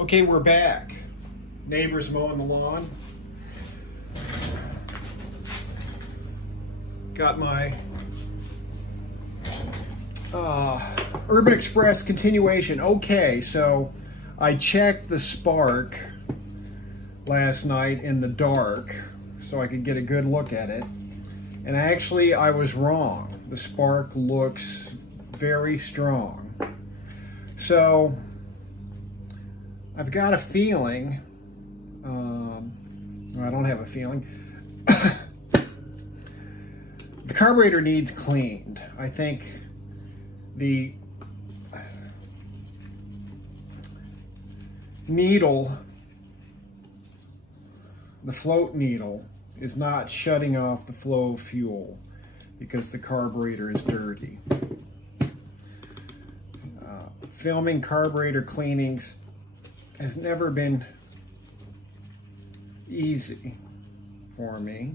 Okay, we're back. Neighbors mowing the lawn. Got my Urban Express continuation. Okay, so I checked the spark last night in the dark so I could get a good look at it. And actually, I was wrong. The spark looks very strong. So I've got a feeling, I don't have a feeling, the carburetor needs cleaned. I think the needle, the float needle, is not shutting off the flow of fuel because the carburetor is dirty. Filming carburetor cleanings has never been easy for me.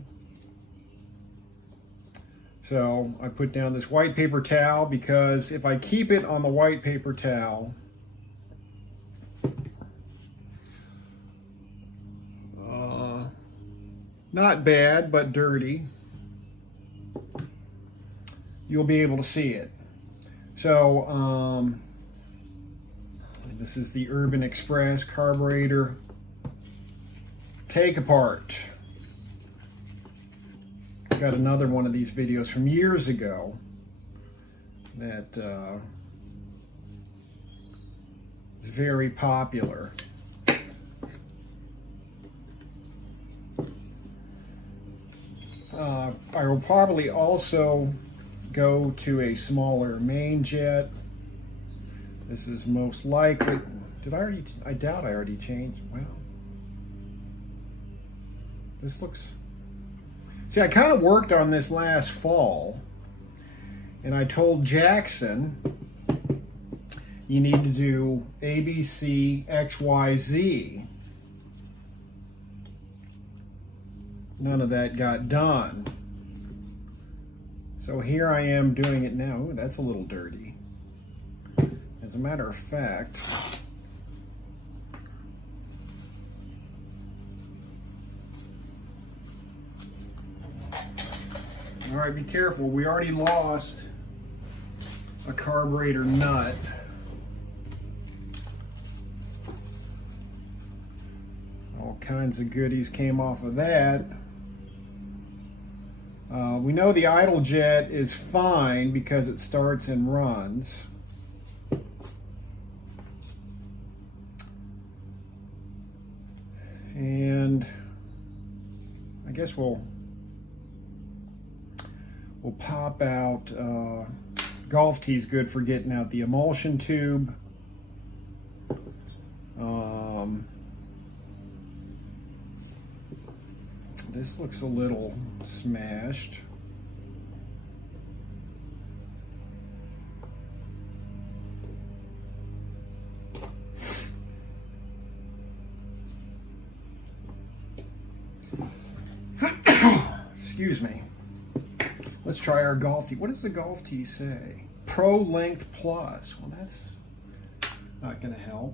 So I put down this white paper towel because if I keep it on the white paper towel, not bad, but dirty, you'll be able to see it. So this is the Urban Express carburetor take apart. Got another one of these videos from years ago that is very popular. I will probably also go to a smaller main jet. This is most likely, I doubt I already changed. Wow. This looks, see, I kind of worked on this last fall, and I told Jackson, you need to do A, B, C, X, Y, Z. None of that got done. So here I am doing it now. Ooh, that's a little dirty. As a matter of fact, all right, be careful. We already lost a carburetor nut. All kinds of goodies came off of that. We know the idle jet is fine because it starts and runs. And I guess we'll pop out, golf tee's good for getting out the emulsion tube. This looks a little smashed. Excuse me. Let's try our golf tee. What does the golf tee say? Pro Length Plus. Well, that's not going to help.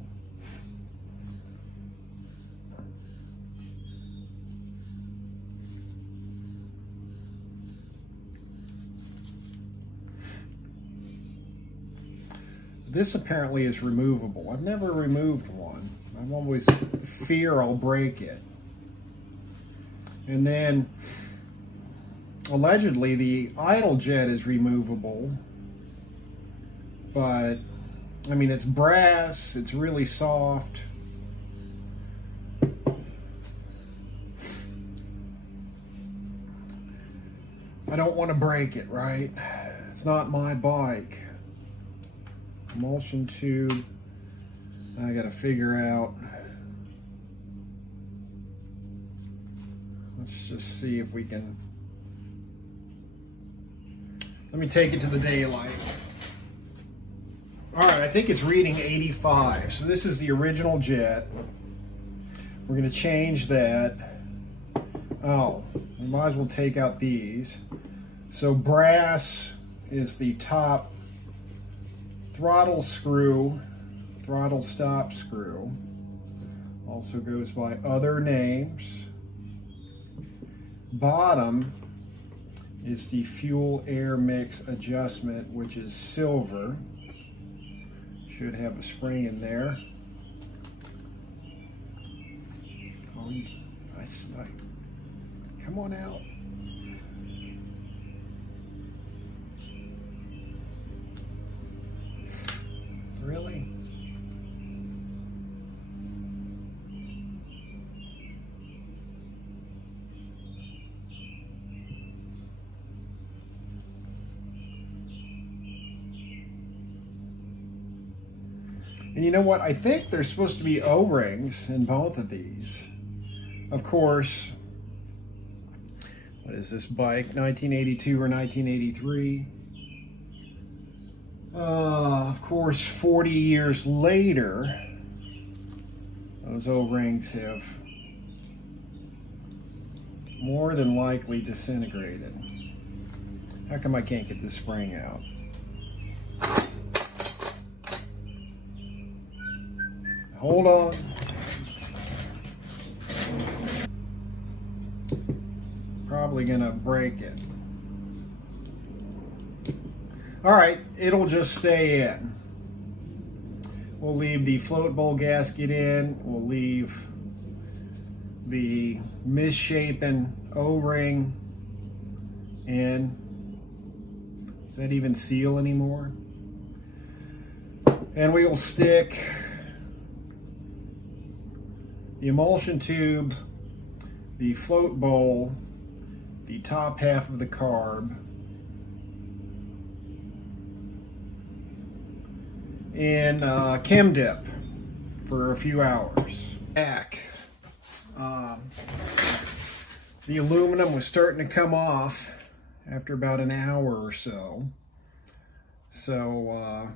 This apparently is removable. I've never removed one. I always fear I'll break it. And then allegedly the idle jet is removable, but I mean, it's brass, it's really soft. I don't want to break it, right? It's not my bike. Emulsion tube, I gotta figure out. Let's just see if we can. Let me take it to the daylight. All right, I think it's reading 85. So this is the original jet. We're gonna change that. Oh, we might as well take out these. So brass is the top throttle screw, throttle stop screw. Also goes by other names. Bottom is the fuel air mix adjustment, which is silver. Should have a spring in there. Oh, come on out. Really? And you know what? I think there's supposed to be O-rings in both of these. Of course, what is this bike? 1982 or 1983? Of course, 40 years later, those O-rings have more than likely disintegrated. How come I can't get this spring out? Hold on. Probably gonna break it. All right, it'll just stay in. We'll leave the float bowl gasket in. We'll leave the misshapen O-ring in. Does that even seal anymore? And we will stick the emulsion tube, the float bowl, the top half of the carb, in chem dip for a few hours. Back. The aluminum was starting to come off after about an hour or so. So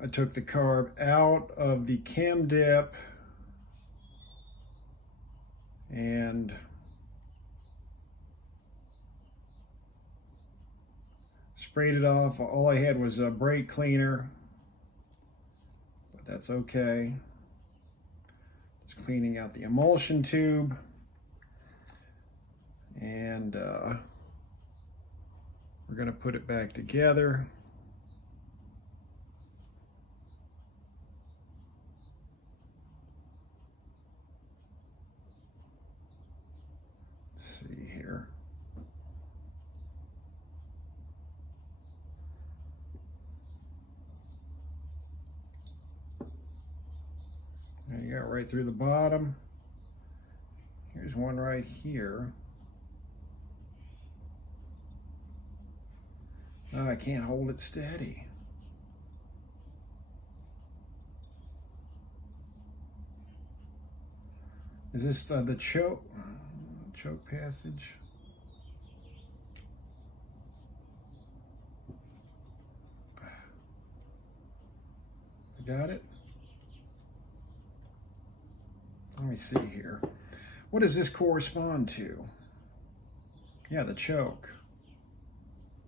I took the carb out of the chem dip and sprayed it off. All I had was a brake cleaner, but that's okay. Just cleaning out the emulsion tube, and we're going to put it back together. Let's see here. And you got right through the bottom. Here's one right here. Oh, I can't hold it steady. Is this the choke passage? I got it. Let me see here. What does this correspond to? Yeah, the choke.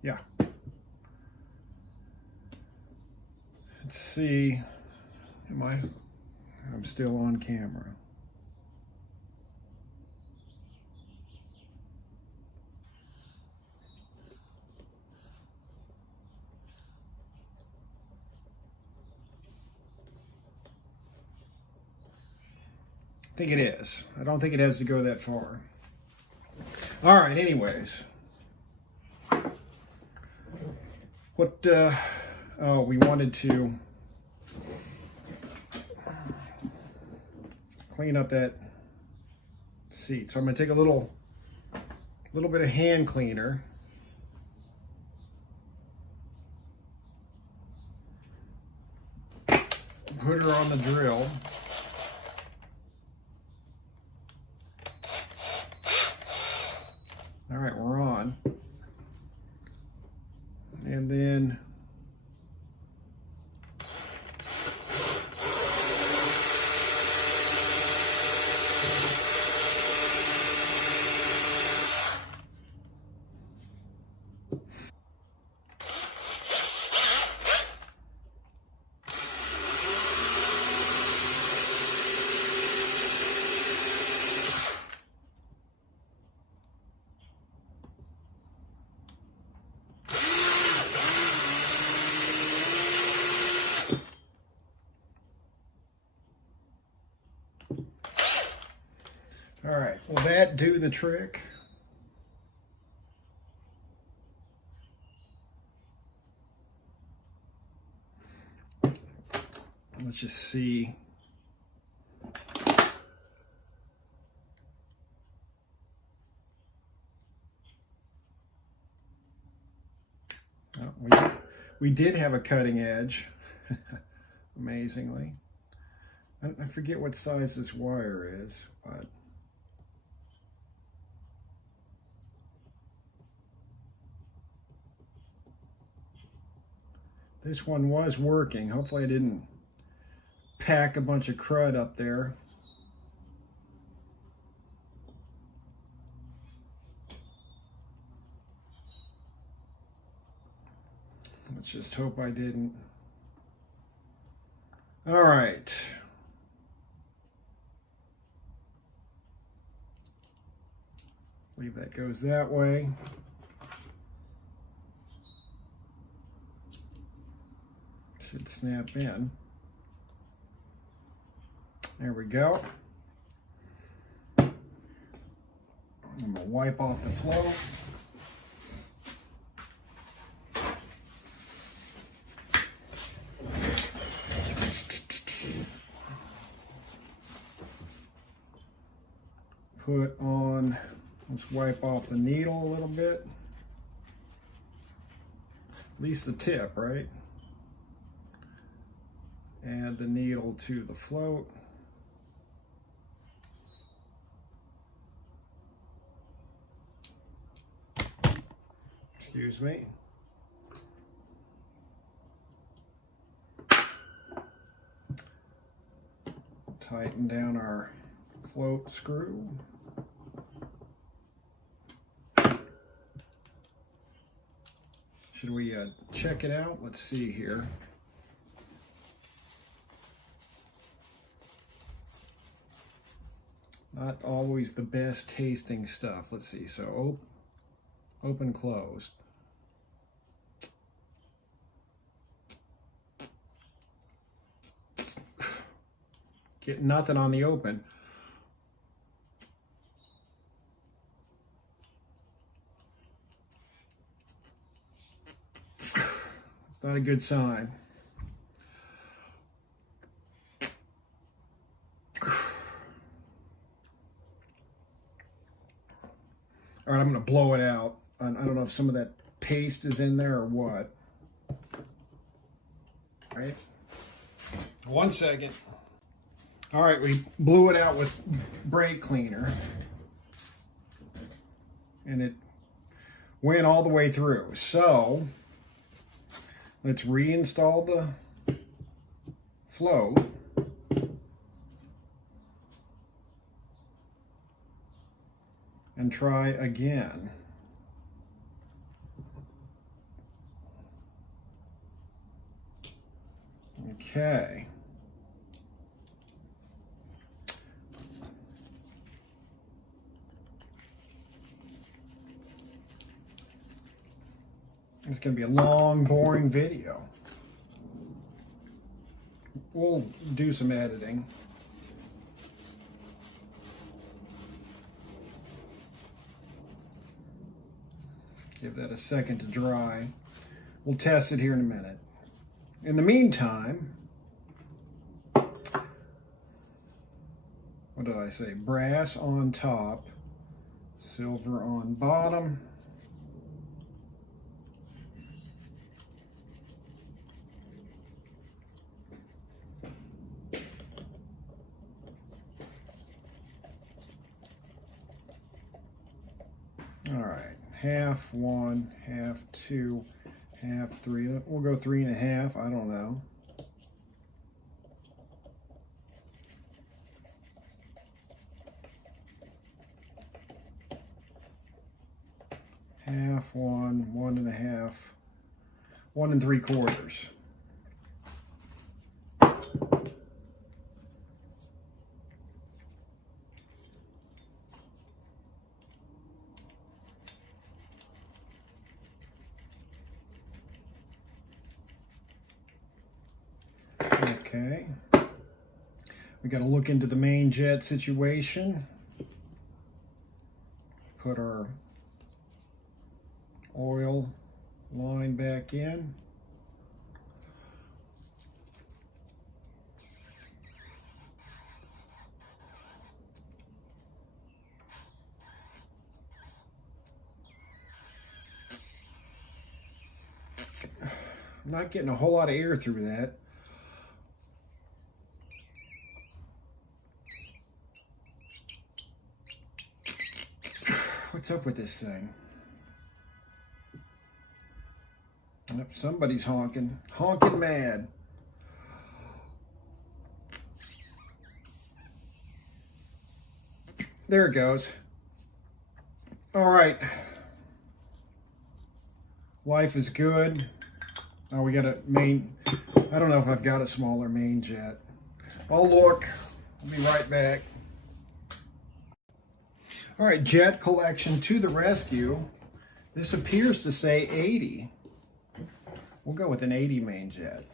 Yeah. Let's see. I'm still on camera. I think it is. I don't think it has to go that far. All right, anyways. What, oh, we wanted to clean up that seat. So I'm gonna take a little bit of hand cleaner. Put her on the drill. All right, we're on. And then that do the trick? Let's just see. Oh, we did have a cutting edge, amazingly. I forget what size this wire is, but this one was working. Hopefully I didn't pack a bunch of crud up there. Let's just hope I didn't. All right. Believe that goes that way. Should snap in. There we go. I'm gonna wipe off the flow. Put on, let's wipe off the needle a little bit. At least the tip, right? Add the needle to the float. Excuse me. Tighten down our float screw. Should we check it out? Let's see here. Not always the best tasting stuff. Let's see. So open, closed. Get nothing on the open. It's not a good sign. All right, I'm going to blow it out. I don't know if some of that paste is in there or what. All right. 1 second. All right, we blew it out with brake cleaner. And it went all the way through. So let's reinstall the float. And try again. Okay. It's going to be a long, boring video. We'll do some editing. Give that a second to dry. We'll test it here in a minute. In the meantime, what did I say? Brass on top, silver on bottom. All right. Half one, half two, half three. We'll go 3.5. I don't know. Half one, 1.5, 1 3/4. Okay, we got to look into the main jet situation. put our oil line back in. I'm not getting a whole lot of air through that. What's up with this thing? Yep, somebody's honking mad. There it goes. All right. Life is good. Oh, we got a main. I don't know if I've got a smaller main jet. I'll look. I'll be right back. All right, jet collection to the rescue. This appears to say 80. We'll go with an 80 main jet.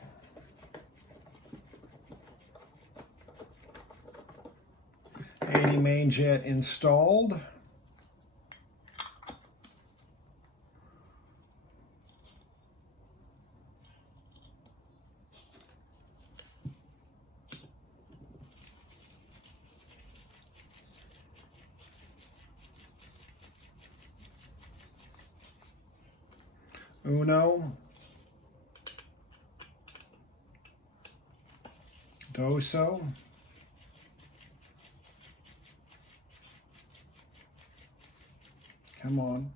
Main jet installed. Uno. Doso. Come on.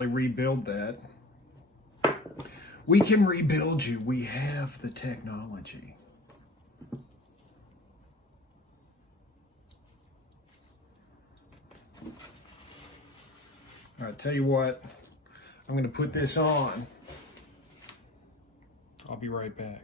Rebuild that. We can rebuild you. We have the technology. All right, tell you what, I'm going to put this on. I'll be right back.